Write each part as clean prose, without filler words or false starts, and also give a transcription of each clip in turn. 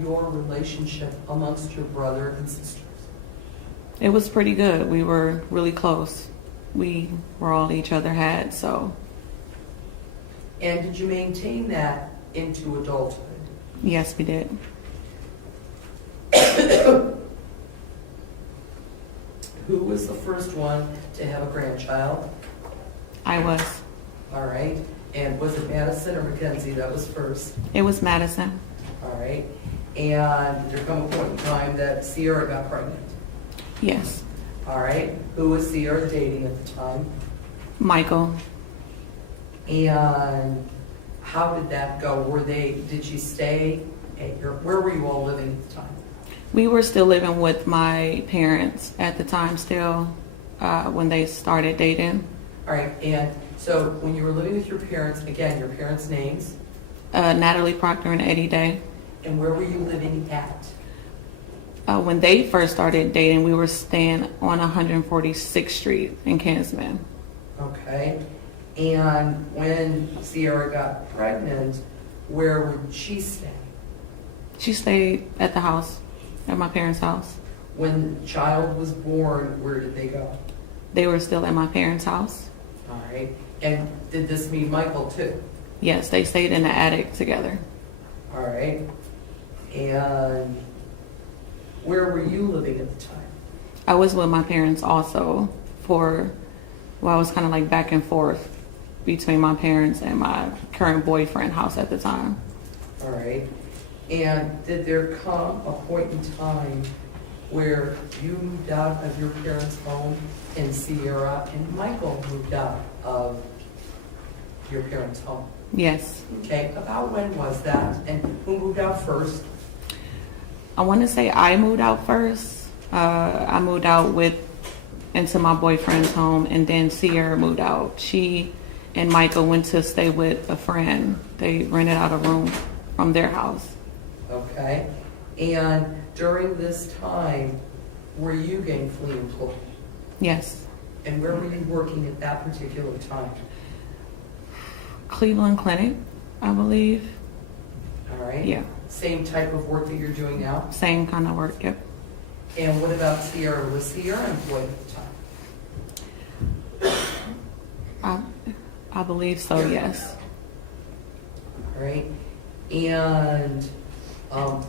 your relationship amongst your brother and sisters? It was pretty good. We were really close. We were all each other had, so. And did you maintain that into adulthood? Yes, we did. Who was the first one to have a grandchild? I was. All right. And was it Madison or Mackenzie that was first? It was Madison. All right. And did there come a point in time that Sierra got pregnant? Yes. All right. Who was Sierra dating at the time? Michael. And how did that go? Did she stay at where were you all living at the time? We were still living with my parents at the time still when they started dating. All right. And so when you were living with your parents, again, your parents' names? Natalie Proctor and Eddie Day. And where were you living at? When they first started dating, we were staying on 146th Street in Kinsman. Okay. And when Sierra got pregnant, where would she stay? She stayed at the house, at my parents' house. When the child was born, where did they go? They were still at my parents' house. All right. And did this mean Michael too? Yes, they stayed in the attic together. All right. And where were you living at the time? I was with my parents also I was kind of like back and forth between my parents and my current boyfriend house at the time. All right. And did there come a point in time where you moved out of your parents' home and Sierra and Michael moved out of your parents' home? Yes. Okay. About when was that? And who moved out first? I want to say I moved out first. I moved out into my boyfriend's home, and then Sierra moved out. She and Michael went to stay with a friend. They rented out a room from their house. Okay. And during this time, were you gainfully employed? Yes. And where were you working at that particular time? Cleveland Clinic, I believe. All right. Yeah. Same type of work that you're doing now? Same kind of work, yep. And what about Sierra? Was Sierra employed at the time? I believe so, yes. All right. And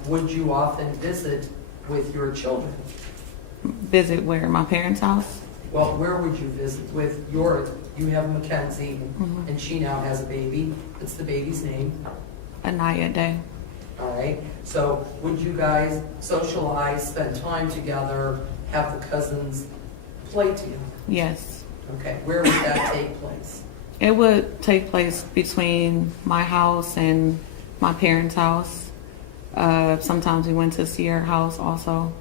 would you often visit with your children? Visit where? My parents' house? Well, where would you visit with you have Mackenzie, Mm-hmm. and she now has a baby. What's the baby's name? Aniya Day. All right. So would you guys socialize, spend time together, have the cousins play together? Yes. Okay. Where would that take place? It would take place between my house and my parents' house. Sometimes we went to Sierra's house also.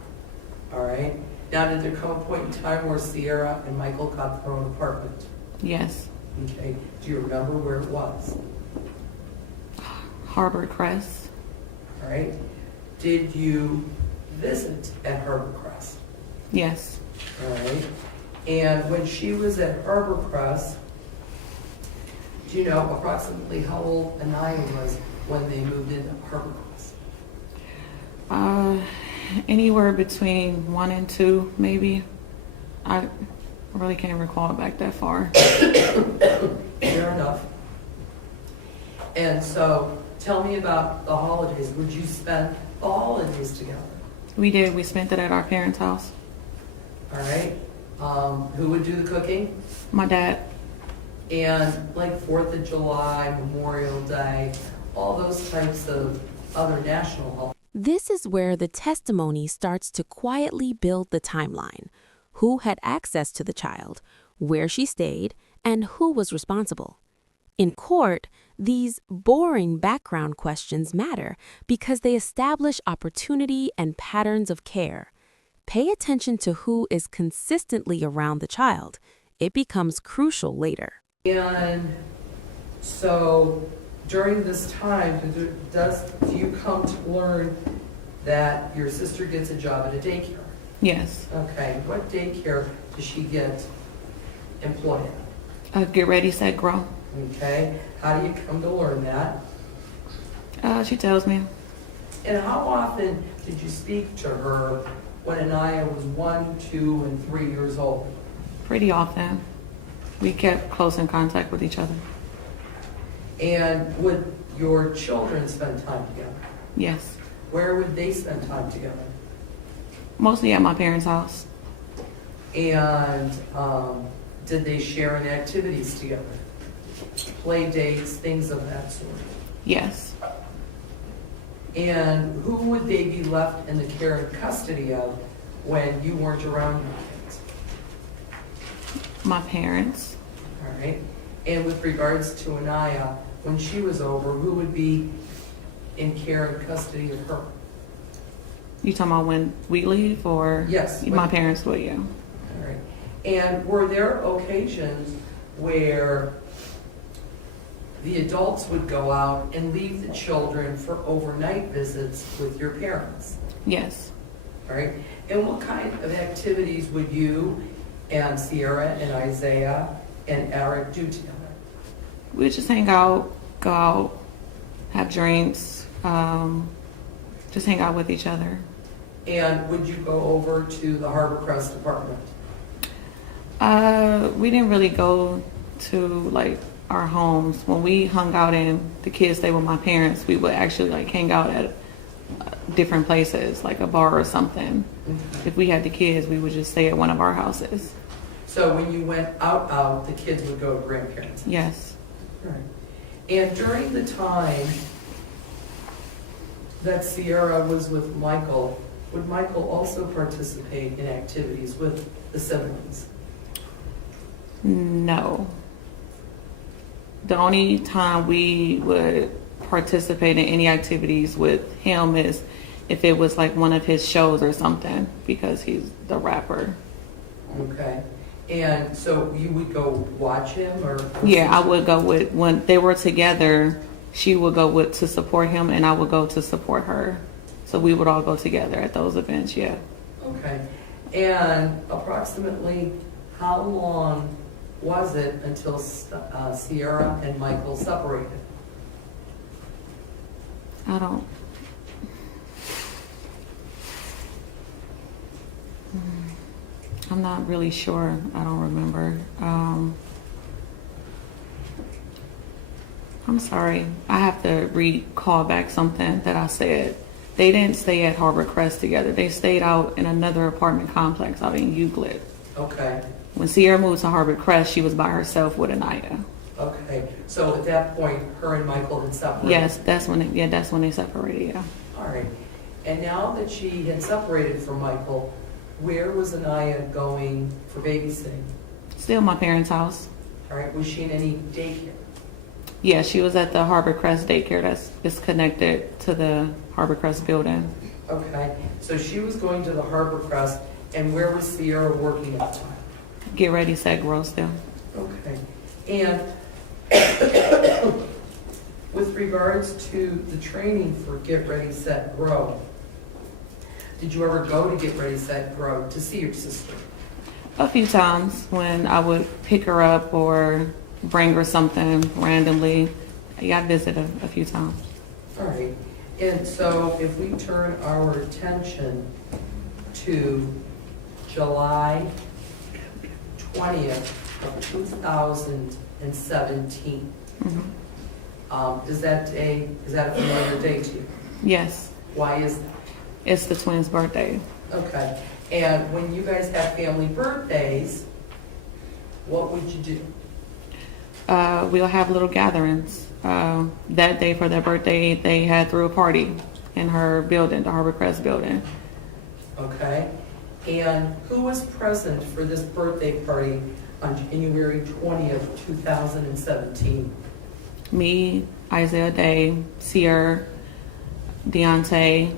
All right. Now, did there come a point in time where Sierra and Michael got their own apartment? Yes. Okay. Do you remember where it was? Harbor Crest. All right. Did you visit at Harbor Crest? Yes. All right. And when she was at Harbor Crest, do you know approximately how old Aniya was when they moved into Harbor Crest? Anywhere between 1 and 2, maybe. I really can't recall it back that far. Fair enough. And so, tell me about the holidays. Would you spend the holidays together? We did. We spent it at our parents' house. All right. Who would do the cooking? My dad. And like 4th of July, Memorial Day, all those types of other national holidays. This is where the testimony starts to quietly build the timeline. Who had access to the child, where she stayed, and who was responsible. In court, these boring background questions matter because they establish opportunity and patterns of care. Pay attention to who is consistently around the child. It becomes crucial later. And so during this time, do you come to learn that your sister gets a job at a daycare? Yes. Okay. What daycare does she get employed at? Get Ready, Set, Grow. Okay. How do you come to learn that? She tells me. And how often did you speak to her when Aniya was 1, 2, and 3 years old? Pretty often. We kept close in contact with each other. And would your children spend time together? Yes. Where would they spend time together? Mostly at my parents' house. And did they share in activities together? Play dates, things of that sort? Yes. And who would they be left in the care and custody of when you weren't around your kids? My parents. All right. And with regards to Aniya, when she was over, who would be in care and custody of her? You talking about when we leave, or? Yes. My parents would, yeah. All right. And were there occasions where the adults would go out and leave the children for overnight visits with your parents? Yes. All right. And what kind of activities would you and Sierra and Isaiah and Eric do together? We would just hang out, go out, have drinks, just hang out with each other. And would you go over to the Harbor Crest apartment? We didn't really go to like our homes. When we hung out and the kids stayed with my parents, we would actually like hang out at different places, like a bar or something. Mm-hmm. If we had the kids, we would just stay at one of our houses. So when you went out, the kids would go to grandparents? Yes. Right. And during the time that Sierra was with Michael, would Michael also participate in activities with the siblings? No. The only time we would participate in any activities with him is if it was like one of his shows or something, because he's the rapper. Okay. And so you would go watch him, or? Yeah, I would go with, when they were together, she would go with to support him and I would go to support her. So we would all go together at those events, yeah. Okay. And approximately how long was it until Sierra and Michael separated? I'm not really sure. I don't remember. I'm sorry. I have to recall back something that I said. They didn't stay at Harbor Crest together. They stayed out in another apartment complex out in Euclid. Okay. When Sierra moved to Harbor Crest, she was by herself with Aniya. Okay. So at that point, her and Michael had separated? Yes, that's when they separated, yeah. All right. And now that she had separated from Michael, where was Aniya going for babysitting? Still my parents' house. All right. Was she in any daycare? Yeah, she was at the Harbor Crest daycare that's connected to the Harbor Crest building. Okay. So she was going to the Harbor Crest, and where was Sierra working at the time? Get Ready, Set, Grow still. Okay. And with regards to the training for Get Ready, Set, Grow, did you ever go to Get Ready, Set, Grow to see your sister? A few times when I would pick her up or bring her something randomly. Yeah, I visited a few times. All right. And so if we turn our attention to July 20th of 2017, is that a familiar date to you? Yes. Why is that? It's the twins' birthday. Okay. And when you guys have family birthdays, what would you do? We'll have little gatherings. That day for their birthday, they had threw a party in her building, the Harbor Crest building. Okay. And who was present for this birthday party on January 20th, 2017? Me, Isaiah Day, Sierra, Deontay,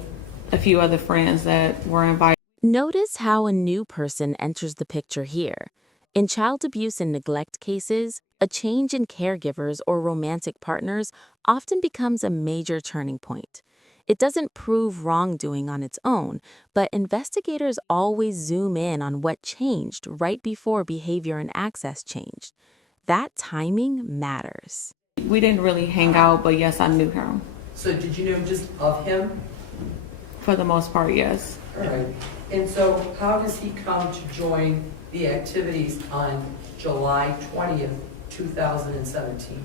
a few other friends that were invited. Notice how a new person enters the picture here. In child abuse and neglect cases, a change in caregivers or romantic partners often becomes a major turning point. It doesn't prove wrongdoing on its own, but investigators always zoom in on what changed right before behavior and access changed. That timing matters. We didn't really hang out, but yes, I knew him. So did you know just of him? For the most part, yes. All right. And so how does he come to join the activities on July 20th, 2017?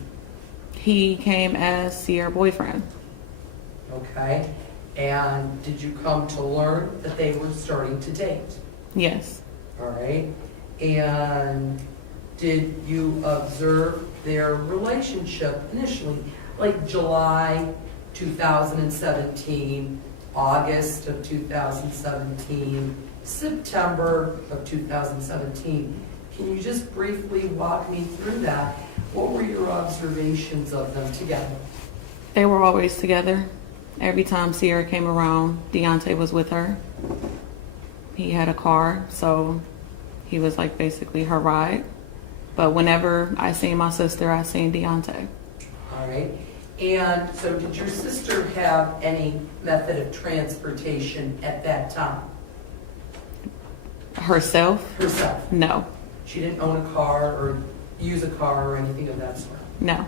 He came as Sierra's boyfriend. Okay. And did you come to learn that they were starting to date? Yes. All right. And did you observe their relationship initially, like July 2017, August of 2017, September of 2017? Can you just briefly walk me through that? What were your observations of them together? They were always together. Every time Sierra came around, Deontay was with her. He had a car, so he was like basically her ride. But whenever I seen my sister, I seen Deontay. All right. And so did your sister have any method of transportation at that time? Herself? Herself? No. She didn't own a car or use a car or anything of that sort? No.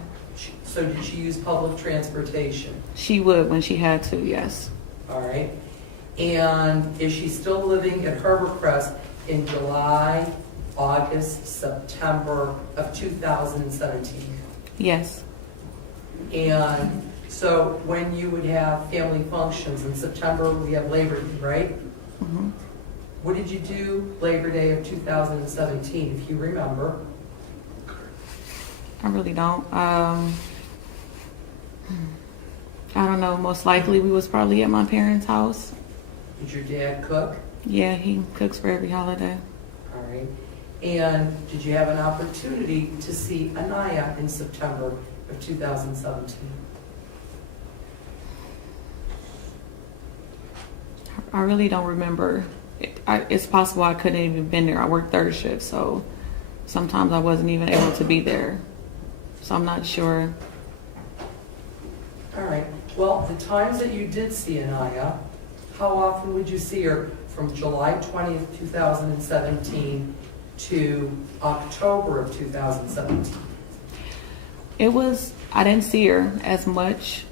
So did she use public transportation? She would when she had to, yes. All right. And is she still living at Harbor Crest in July, August, September of 2017? Yes. And so when you would have family functions in September, we have Labor Day, right? Hmm. What did you do Labor Day of 2017, if you remember? I really don't. I don't know. Most likely we was probably at my parents' house. Did your dad cook? Yeah, he cooks for every holiday. All right. And did you have an opportunity to see Aniya in September of 2017? I really don't remember. It's possible I couldn't even been there. I worked third shift, so sometimes I wasn't even able to be there. So I'm not sure. All right. Well, the times that you did see Aniya, how often would you see her from July 20th, 2017 to October of 2017? I didn't see her as much.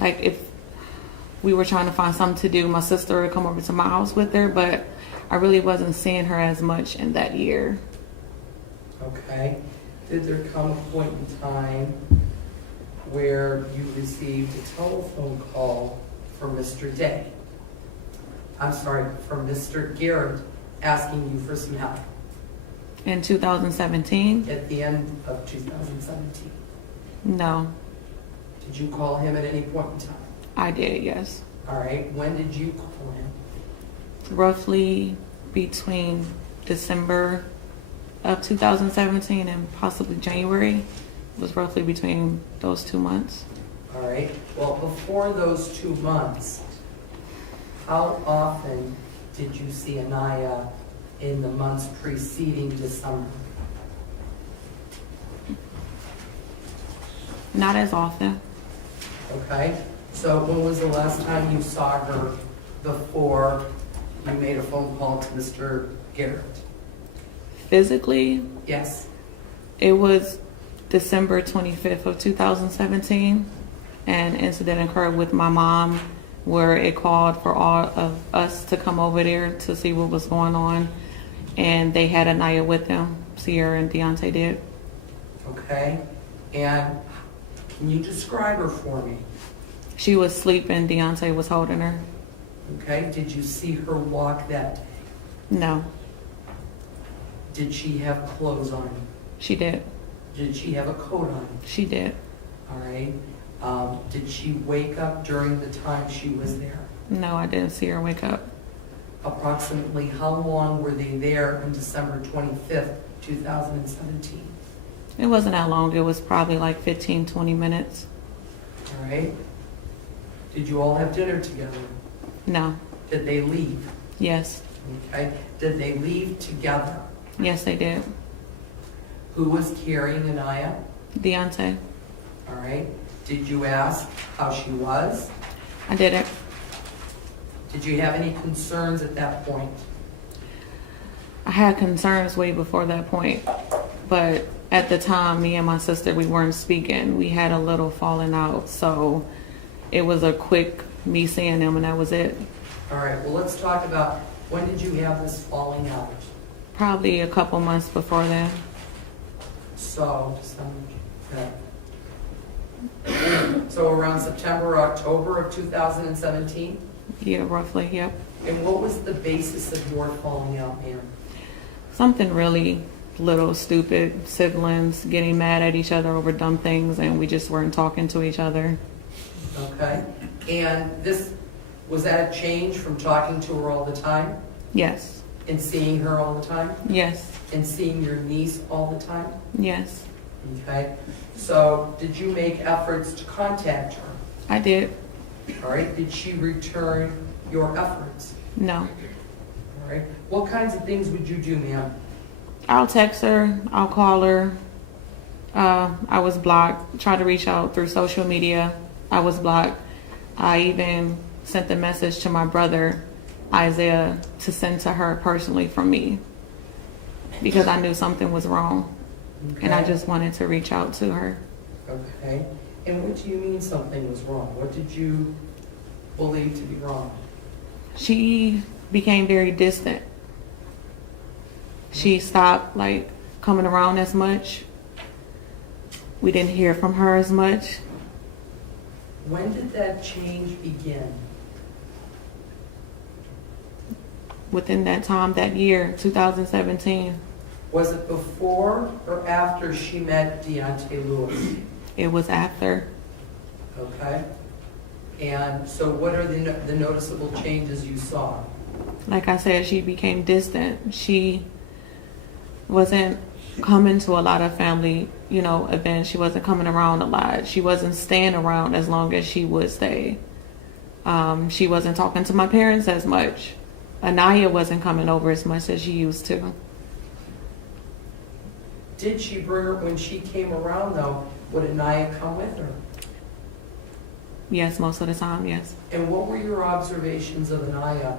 Like if we were trying to find something to do, my sister would come over to my house with her, but I really wasn't seeing her as much in that year. Okay. Did there come a point in time where you received a telephone call from Mr. Day? I'm sorry, from Mr. Garrett asking you for some help In 2017? at the end of 2017? No, Did you call him at any point in time? I did, yes. All right. When did you call him? Roughly between December of 2017 and possibly January. It was roughly between those 2 months. All right. Well, before those 2 months, how often did you see Aniya in the months preceding December? Not as often. Okay. So when was the last time you saw her before you made a phone call to Mr. Garrett? Physically, Yes. it was December 25th of 2017. An incident occurred with my mom where it called for all of us to come over there to see what was going on. And they had Aniya with them. Sierra and Deontay did. Okay. And can you describe her for me? She was sleeping. Deontay was holding her. Okay. Did you see her walk that day? No, Did she have clothes on? she did. Did she have a coat on? She did. All right. Did she wake up during the time she was there? No, I didn't see her wake up. Approximately how long were they there on December 25th, 2017? It wasn't that long. It was probably like 15, 20 minutes. All right. Did you all have dinner together? No. Did they leave? Yes. Okay. Did they leave together? Yes, they did. Who was carrying Aniya? Deontay. All right. Did you ask how she was? I didn't. Did you have any concerns at that point? I had concerns way before that point. But at the time, me and my sister, we weren't speaking. We had a little falling out. So It was a quick me seeing him and that was it. All right, well, let's talk about, when did you have this falling out? Probably a couple months before then. So, so around September, October of 2017? Yeah, roughly, yep. And what was the basis of your falling out, ma'am? Something really little, stupid, siblings getting mad at each other over dumb things, and we just weren't talking to each other. Okay. And was that a change from talking to her all the time Yes, and seeing her all the time yes, and seeing your niece all the time? yes, Okay. So did you make efforts to contact her? I did. All right. Did she return your efforts? No. All right. What kinds of things would you do, ma'am? I'll text her, I'll call her. I was blocked, tried to reach out through social media. I was blocked. I even sent the message to my brother, Isaiah, to send to her personally from me because I knew something was wrong. Okay. And I just wanted to reach out to her. Okay. And what do you mean something was wrong? What did you believe to be wrong? She became very distant. She stopped coming around as much. We didn't hear from her as much. When did that change begin? Within that time, that year, 2017, Was it before or after she met Deontay Lewis? it was after. Okay. And so what are the noticeable changes you saw? Like I said, she became distant. She wasn't coming to a lot of family, events. She wasn't coming around a lot. She wasn't staying around as long as she would stay. She wasn't talking to my parents as much. Aniya wasn't coming over as much as she used to. Did she bring her, when she came around though, would Aniya come with her? Yes, most of the time, yes. And what were your observations of Aniya?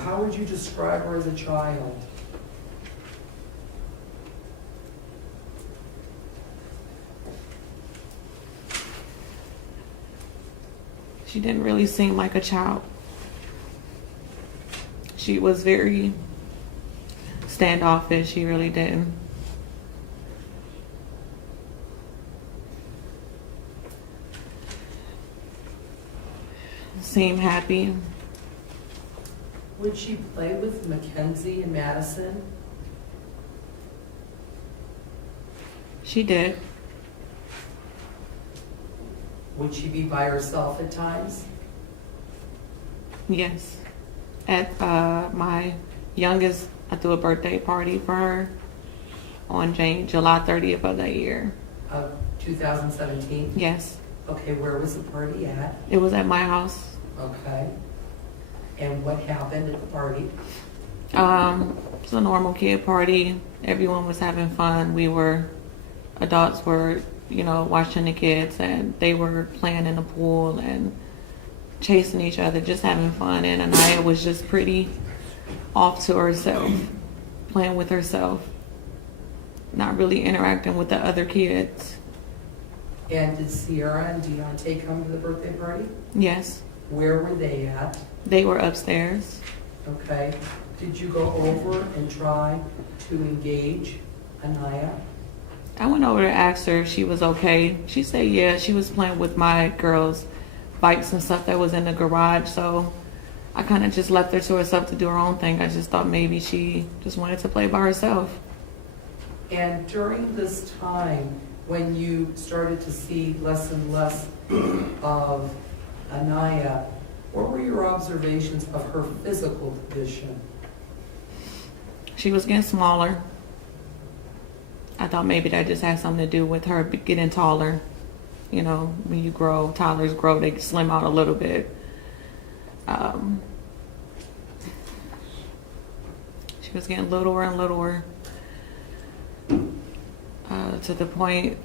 How would you describe her as a child? She didn't really seem like a child. She was very standoffish. She really didn't. Seem happy. Would she play with Mackenzie and Madison? She did. Would she be by herself at times? Yes. At my youngest, I threw a birthday party for her on July 30th of that year. Of 2017? Yes. Okay, where was the party at? It was at my house. Okay. And what happened at the party? It's a normal kid party. Everyone was having fun. Adults were, watching the kids, and they were playing in the pool and chasing each other, just having fun. And Aniya was just pretty off to herself, playing with herself, not really interacting with the other kids. And did Sierra and Deontay come to the birthday party? Yes. Where were they at? They were upstairs. Okay. Did you go over and try to engage Aniya? I went over to ask her if she was okay. She said yeah, she was playing with my girls' bikes and stuff that was in the garage, so I kind of just left her to herself to do her own thing. I just thought maybe she just wanted to play by herself. And during this time, when you started to see less and less of Aniya, what were your observations of her physical condition? She was getting smaller. I thought maybe that just had something to do with her getting taller. When you grow, toddlers grow, they slim out a little bit. She was getting littler and littler to the point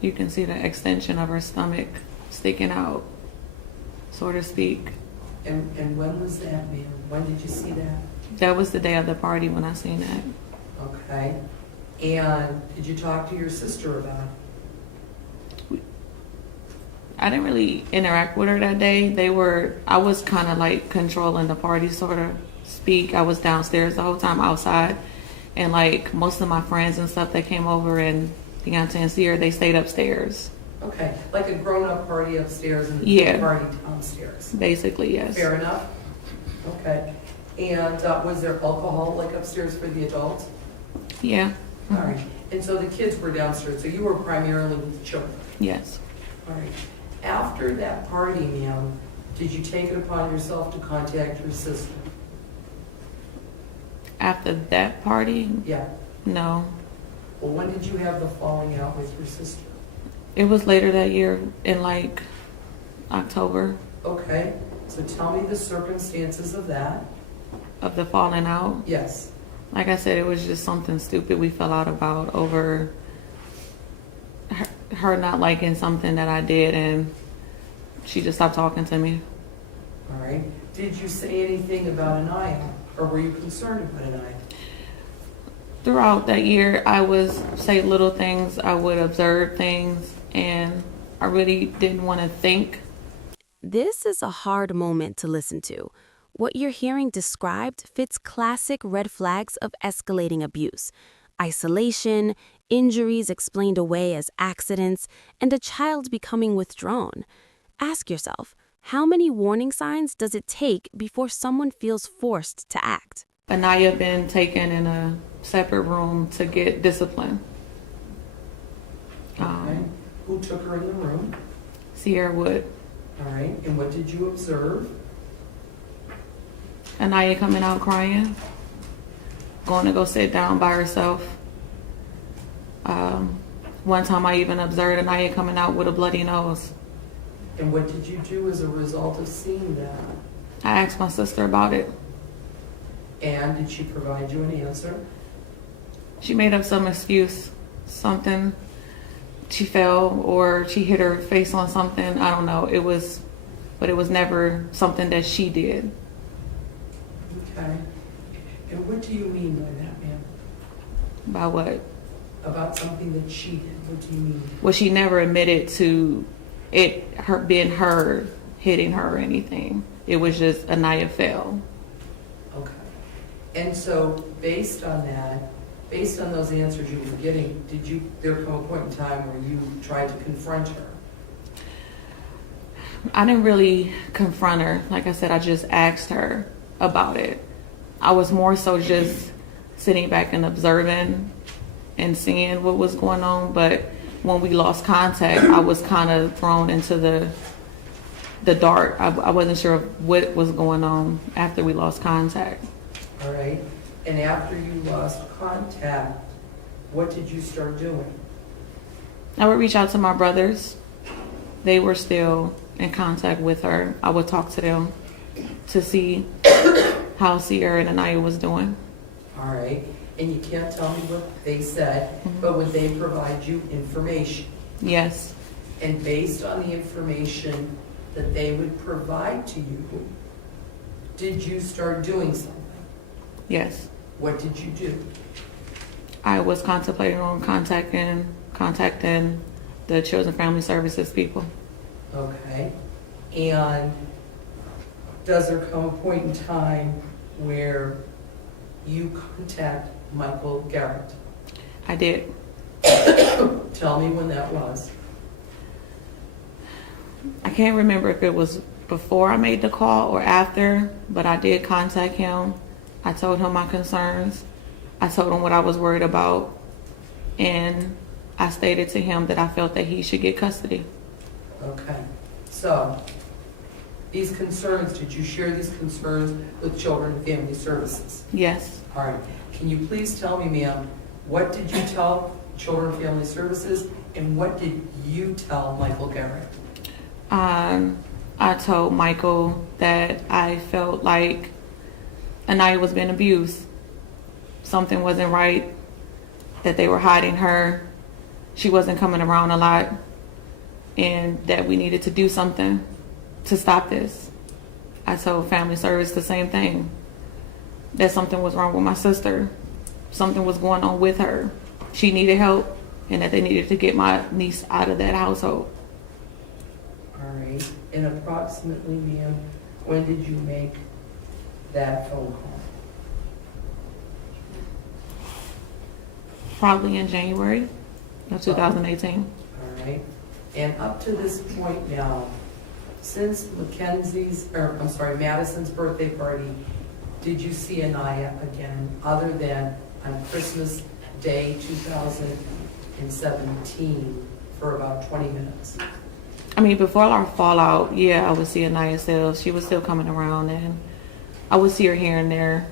you can see the extension of her stomach sticking out, so to speak. And when was that, ma'am? When did you see that? That was the day of the party when I seen that. Okay. And did you talk to your sister about it? I didn't really interact with her that day. I was kind of like controlling the party, sort of speak. I was downstairs the whole time outside. And like most of my friends and stuff that came over and Deontay and Sierra, they stayed upstairs. Okay, like a grown-up party upstairs and a Yeah. kid party downstairs. Basically, yes. Fair enough? Okay. And was there alcohol like upstairs for the adults? Yeah. All right. And so the kids were downstairs, so you were primarily with the children? Yes. All right. After that party, ma'am, did you take it upon yourself to contact your sister? After that party, Yeah. no. Well, when did you have the falling out with your sister? It was later that year in like October Okay. So tell me the circumstances of that. of the falling out. Yes. Like I said, it was just something stupid we fell out about over her not liking something that I did, and she just stopped talking to me. All right. Did you say anything about Aniya, or were you concerned about Aniya? Throughout that year, I would say little things, I would observe things, and I really didn't want to think. This is a hard moment to listen to. What you're hearing described fits classic red flags of escalating abuse: isolation, injuries explained away as accidents, and a child becoming withdrawn. Ask yourself, how many warning signs does it take before someone feels forced to act? Aniya been taken in a separate room to get discipline. Okay. Who took her in the room? Sierra Wood. All right. And what did you observe? Aniya coming out crying, going to go sit down by herself. One time I even observed Aniya coming out with a bloody nose. And what did you do as a result of seeing that? I asked my sister about it. And did she provide you an answer? She made up some excuse, something. She fell or she hit her face on something. I don't know. But it was never something that she did. Okay. And what do you mean by that, ma'am? By what? About something that she did. What do you mean? Well, she never admitted to her being her hitting her or anything. It was just Aniya fell. Okay. And so based on that, based on those answers you were getting, did there come a point in time where you tried to confront her? I didn't really confront her. Like I said, I just asked her about it. I was more so just sitting back and observing and seeing what was going on. But when we lost contact, I was kind of thrown into the dark. I wasn't sure what was going on after we lost contact. All right. And after you lost contact, what did you start doing? I would reach out to my brothers. They were still in contact with her. I would talk to them to see how Sierra and Aniya was doing. All right. And you can't tell me what they said, but would they provide you information? Yes. And based on the information that they would provide to you, did you start doing something? Yes. What did you do? I was contemplating on contacting the Children and Family Services people. Okay. And does there come a point in time where you contact Michael Garrett? I did. Tell me when that was. I can't remember if it was before I made the call or after, but I did contact him. I told him my concerns. I told him what I was worried about. And I stated to him that I felt that he should get custody. Okay. So, these concerns, did you share these concerns with Children and Family Services? Yes. All right. Can you please tell me, ma'am, what did you tell Children and Family Services and what did you tell Michael Garrett? I told Michael that I felt like Aniya was being abused. Something wasn't right, that they were hiding her. She wasn't coming around a lot, and that we needed to do something to stop this. I told Family Service the same thing, that something was wrong with my sister. Something was going on with her. She needed help, and that they needed to get my niece out of that household. All right. And approximately, ma'am, when did you make that phone call? Probably in January of 2018. All right. And up to this point now, since Madison's birthday party, did you see Aniya again, other than on Christmas Day 2017 for about 20 minutes? I mean, before our fallout, yeah, I would see Aniya still. She was still coming around, and I would see her here and there.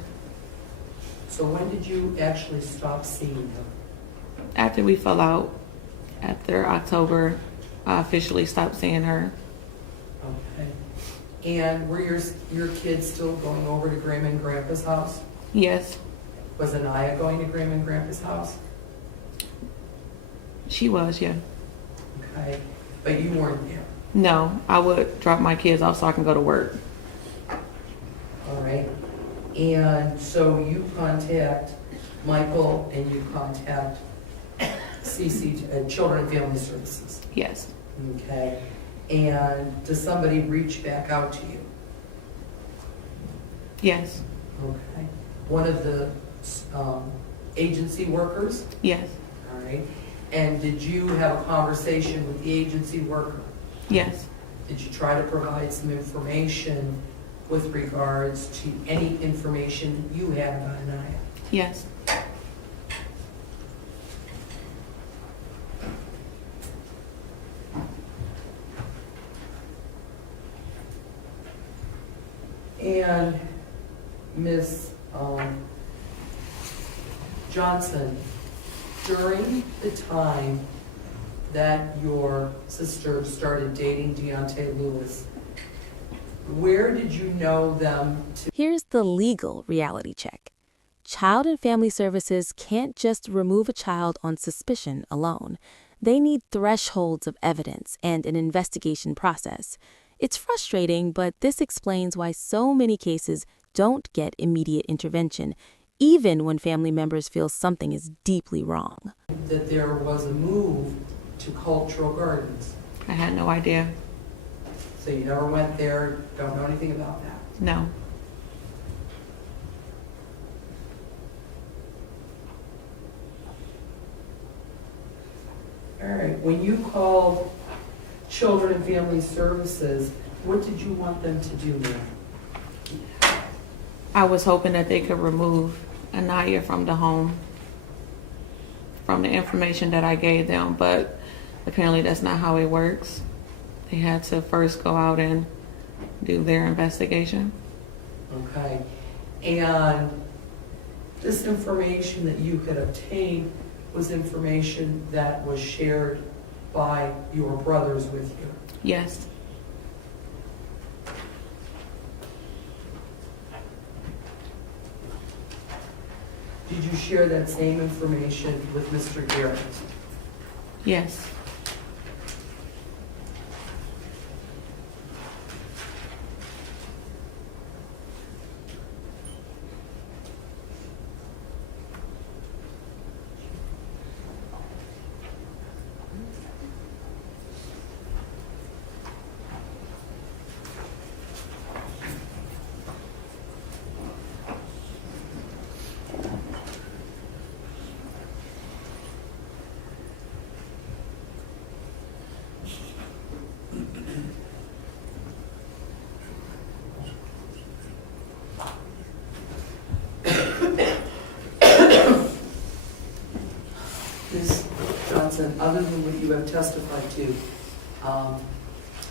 So when did you actually stop seeing her? After we fell out, after October, I officially stopped seeing her. Okay. And were your kids still going over to Grandma and Grandpa's house? Yes, Was Aniya going to Grandma and Grandpa's house? she was, yeah. Okay. But you weren't there? No, I would drop my kids off so I can go to work. All right. And so you contact Michael and you contact Children and Family Services. Yes, Okay. And does somebody reach back out to you? yes, Okay. One of the agency workers? yes, All right. And did you have a conversation with the agency worker? yes, Did you try to provide some information with regards to any information you had about Aniya? yes, And Ms. Johnson, during the time that your sister started dating Deontay Lewis, where did you know them to? Here's the legal reality check. Child and Family Services can't just remove a child on suspicion alone. They need thresholds of evidence and an investigation process. It's frustrating, but this explains why so many cases don't get immediate intervention, even when family members feel something is deeply wrong. That there was a move to Cultural Gardens. I had no idea. So you never went there, don't know anything about that. No, All right, when you called Children and Family Services, what did you want them to do, ma'am? I was hoping that they could remove Aniya from the home, from the information that I gave them, but apparently that's not how it works. They had to first go out and do their investigation. Okay, and this information that you had obtained was information that was shared by your brothers with you. Yes, Did you share that same information with Mr. Garrett? yes, Ms. Johnson, other than what you have testified to,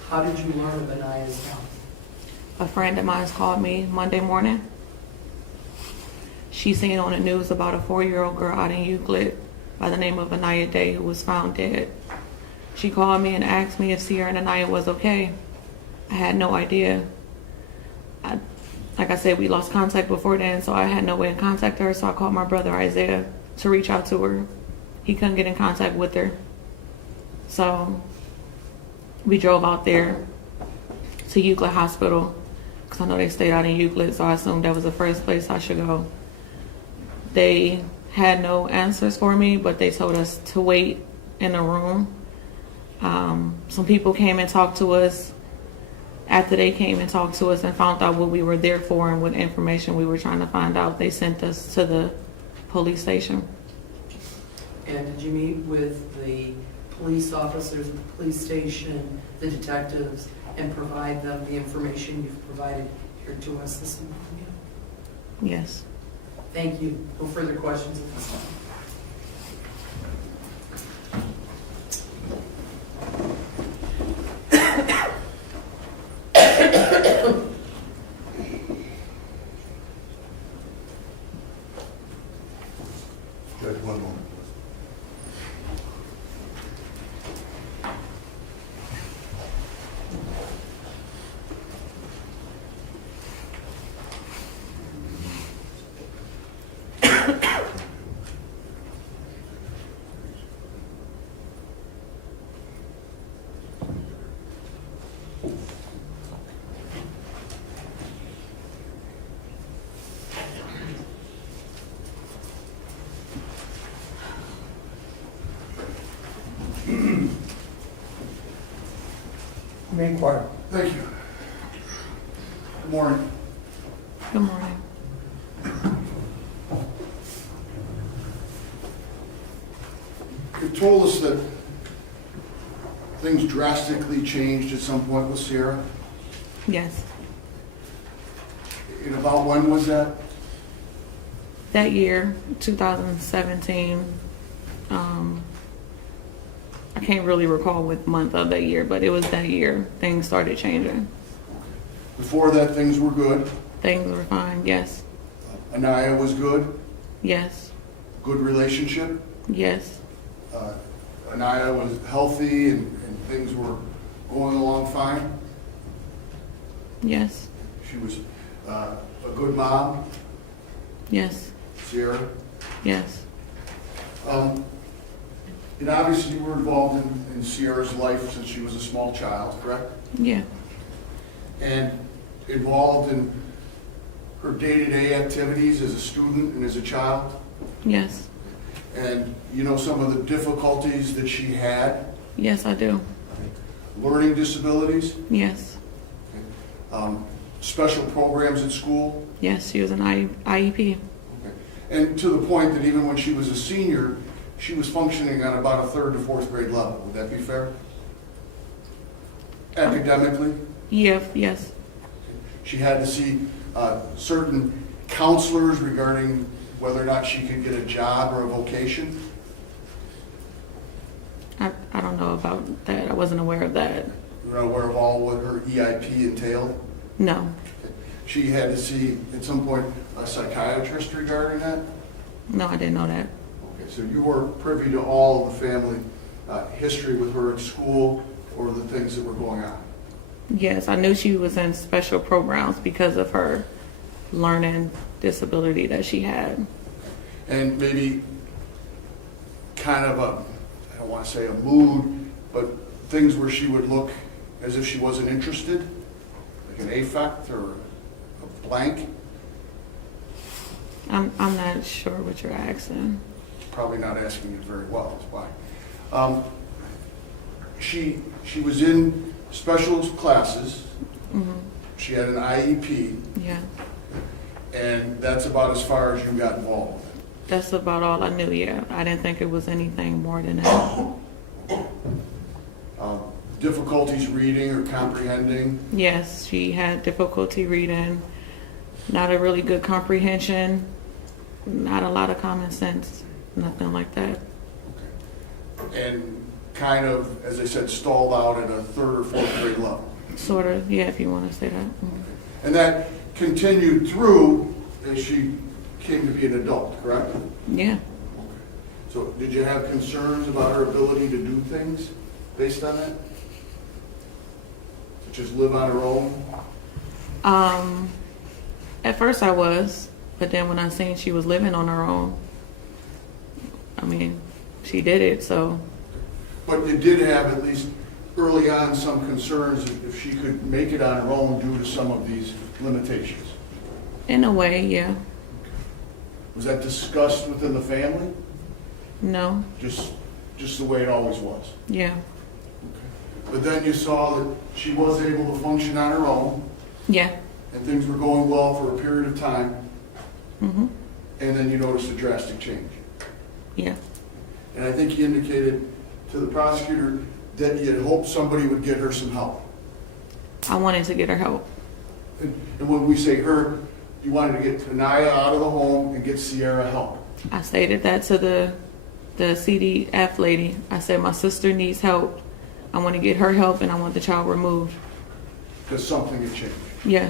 how did you learn of Aniya's death? a friend of mine called me Monday morning. She seen on the news about a 4-year-old girl out in Euclid by the name of Aniya Day who was found dead. She called me and asked me if Sierra and Aniya was okay. I had no idea. Like I said, we lost contact before then, so I had no way to contact her, so I called my brother Isaiah to reach out to her. He couldn't get in contact with her. So we drove out there to Euclid Hospital, because I know they stayed out in Euclid, so I assumed that was the first place I should go. They had no answers for me, but they told us to wait in a room. Some people came and talked to us. After they came and talked to us and found out what we were there for and what information we were trying to find out, they sent us to the police station. And did you meet with the police officers at the police station, the detectives, and provide them the information you've provided here to us this morning? Yes. Thank you. No further questions at this time. Judge, one moment. Remain quiet. Thank you. Good morning. Good morning. You told us that things drastically changed at some point with Sierra. Yes. And about when was that? That year, 2017, I can't really recall what month of that year, but it was that year things started changing. Before that, things were good. Things were fine. Yes. Aniya was good. Yes. Good relationship. Yes. Aniya was healthy and things were going along fine. Yes. She was a good mom. Yes. Sierra. Yes. And obviously you were involved in Sierra's life since she was a small child, correct? Yeah. And involved in her day-to-day activities as a student and as a child? Yes. And you know some of the difficulties that she had? Yes, I do. Learning disabilities? Yes. Special programs at school? Yes, she was an IEP. Okay. And to the point that even when she was a senior, she was functioning on about a 3rd to 4th grade level. Would that be fair? Academically? Yeah, yes. She had to see certain counselors regarding whether or not she could get a job or a vocation. I don't know about that. I wasn't aware of that. You're not aware of all what her EIP entailed? No. She had to see, at some point, a psychiatrist regarding that? No, I didn't know that. Okay, so you were privy to all of the family history with her at school or the things that were going on? Yes, I knew she was in special programs because of her learning disability that she had. And maybe kind of a, I don't want to say a mood, but things where she would look as if she wasn't interested, like an affect or a blank? I'm not sure what you're asking. Probably not asking it very well, that's why. She was in special classes. Mm-hmm. She had an IEP, Yeah. and that's about as far as you got involved with it. That's about all I knew, yeah. I didn't think it was anything more than that. Difficulties reading or comprehending? Yes, she had difficulty reading, not a really good comprehension, not a lot of common sense, nothing like that. Okay. And kind of, as I said, stalled out at a 3rd or 4th grade level. Sort of, yeah, if you want to say that. Mhm. And that continued through as she came to be an adult, correct? Yeah. So did you have concerns about her ability to do things based on that? To just live on her own? At first I was, but then when I seen she was living on her own, I mean, she did it, so. But you did have at least early on some concerns if she could make it on her own due to some of these limitations. In a way, yeah. Was that discussed within the family? No, Just the way it always was? yeah. But then you saw that she was able to function on her own, Yeah. and things were going well for a period of time, Mm-hmm. and then you noticed a drastic change. Yeah. And I think he indicated to the prosecutor that he had hoped somebody would get her some help. I wanted to get her help. And when we say her, you wanted to get Aniya out of the home and get Sierra help. I stated that to the CDF lady. I said, my sister needs help. I want to get her help and I want the child removed. Because something had changed. Yeah.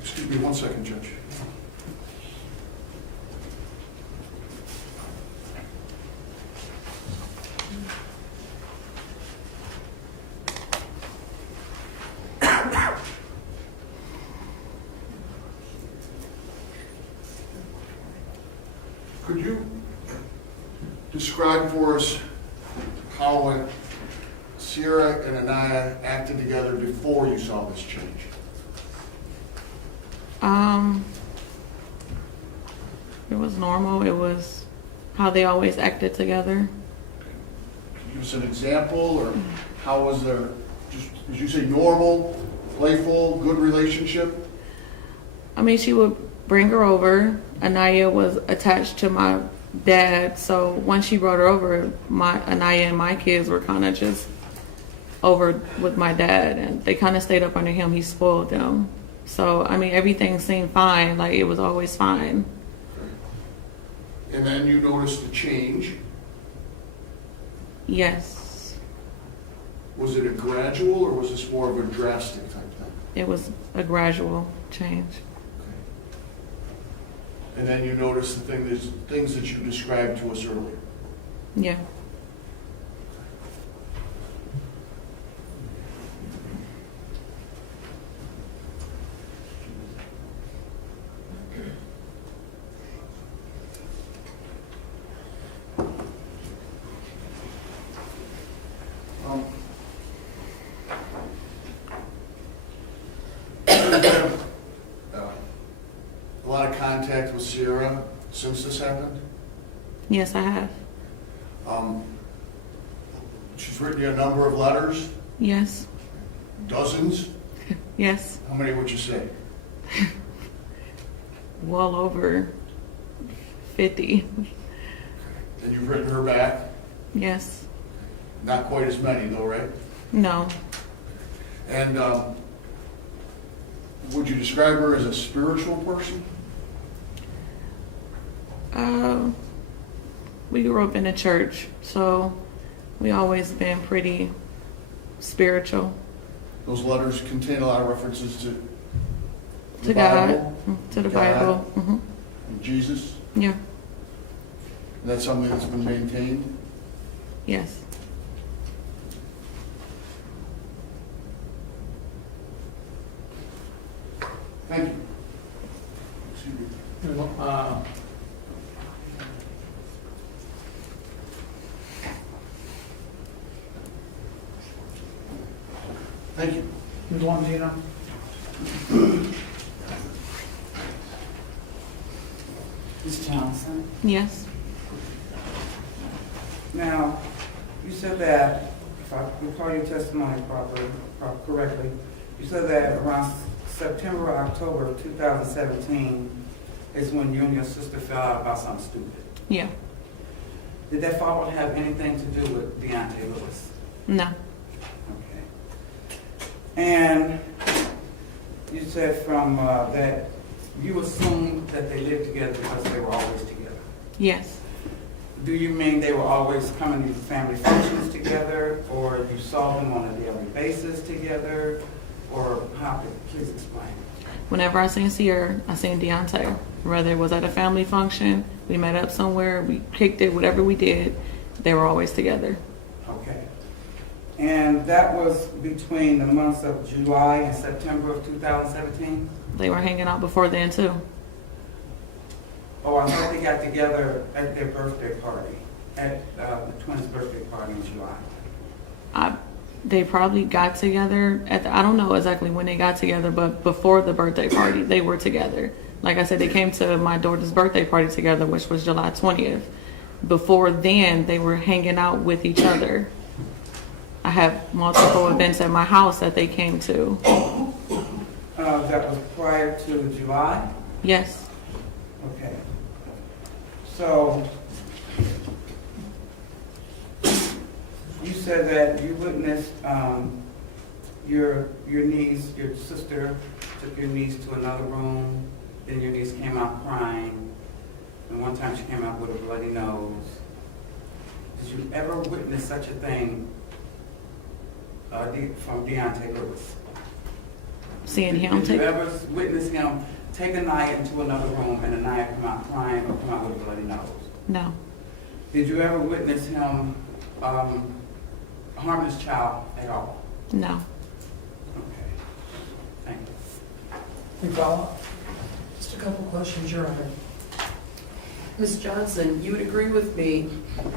Excuse me 1 second, Judge. Could you describe for us how Sierra and Aniya acted together before you saw this change? It was normal. It was how they always acted together. Can you give us an example, or how was their, just, did you say normal, playful, good relationship? I mean, she would bring her over. Aniya was attached to my dad, so once she brought her over, Aniya and my kids were kind of just over with my dad, and they kind of stayed up under him. He spoiled them. So, I mean, everything seemed fine. Like, it was always fine. And then you noticed a change. Yes. Was it a gradual, or was this more of a drastic type thing? It was a gradual change. And then you noticed the things that you described to us earlier. Yeah. A lot of contact with Sierra since this happened. Yes, I have. She's written you a number of letters, Yes. dozens. Yes. How many would you say? Well over 50. And you've written her back? Yes. Not quite as many though, right? No. And would you describe her as a spiritual person? We grew up in a church, so we always been pretty spiritual. Those letters contain a lot of references to To the God, Bible, to the God, Bible. Hmm. and Jesus. Yeah. And that's something that's been maintained. Yes. Thank you. Excuse me. Thank you. Ms. Longino? Ms. Johnson, Yes. now, you said that, if I recall your testimony correctly, you said that around September or October of 2017 is when you and your sister fell out about something stupid. Yeah. Did that fallout have anything to do with Deontay Lewis? No. Okay. And you said from that you assumed that they lived together because they were always together. Yes. Do you mean they were always coming to family functions together, or you saw them on a daily basis together, or how? Please explain. Whenever I seen Sierra, I seen Deontay. Whether it was at a family function, we met up somewhere, we kicked it, whatever we did, they were always together. Okay. And that was between the months of July and September of 2017? They were hanging out before then too. Oh, I heard they got together at their birthday party, at the twins' birthday party in July. They probably got together I don't know exactly when they got together, but before the birthday party, they were together. Like I said, they came to my daughter's birthday party together, which was July 20th. Before then, they were hanging out with each other. I have multiple events at my house that they came to. That was prior to July? Yes, Okay. So, you said that you witnessed, your niece, your sister took your niece to another room, then your niece came out crying, and one time she came out with a bloody nose. Did you ever witness such a thing, from Deontay Lewis? seeing him Did you take. ever witness him take Aniya into another room and Aniya come out crying or come out with a bloody nose? No, Did you ever witness him harm this child at all? no. Okay, thank you. We follow? Just a couple questions, Your Honor. Ms. Johnson, you would agree with me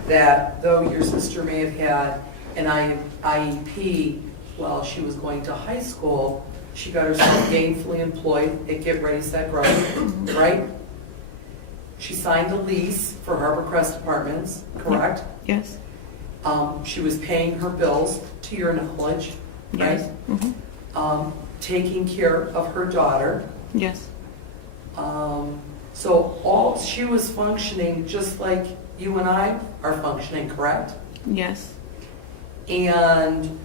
that though your sister may have had an IEP while she was going to high school, she got herself gainfully employed at Get Ready, Set, Grow, right? She signed a lease for Harbor Crest Apartments, correct? Yes, She was paying her bills to your knowledge, right? yes, Taking care of her daughter. yes, So all, she was functioning just like you and I are functioning, correct? yes, And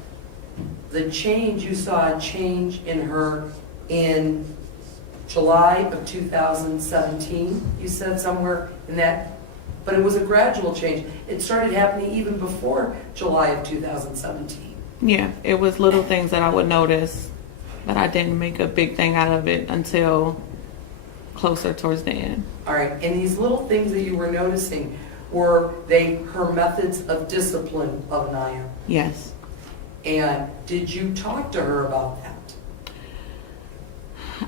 the change, you saw a change in her in July of 2017, you said somewhere in that, but it was a gradual change. It started happening even before July of 2017. yeah. It was little things that I would notice, but I didn't make a big thing out of it until closer towards the end. All right, and these little things that you were noticing, were they her methods of discipline of Aniya? Yes, And did you talk to her about that?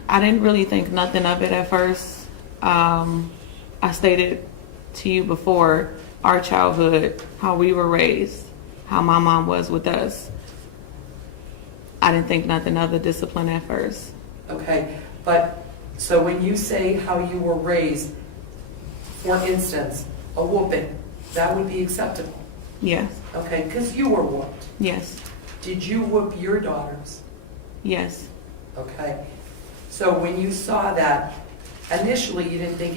I didn't really think nothing of it at first. I stated to you before our childhood, how we were raised, how my mom was with us. I didn't think nothing of the discipline at first. Okay, but, so when you say how you were raised, for instance, a whooping, that would be acceptable, Yes, okay? Because you were whooped. yes, Did you whoop your daughters? yes. Okay? So when you saw that, initially you didn't think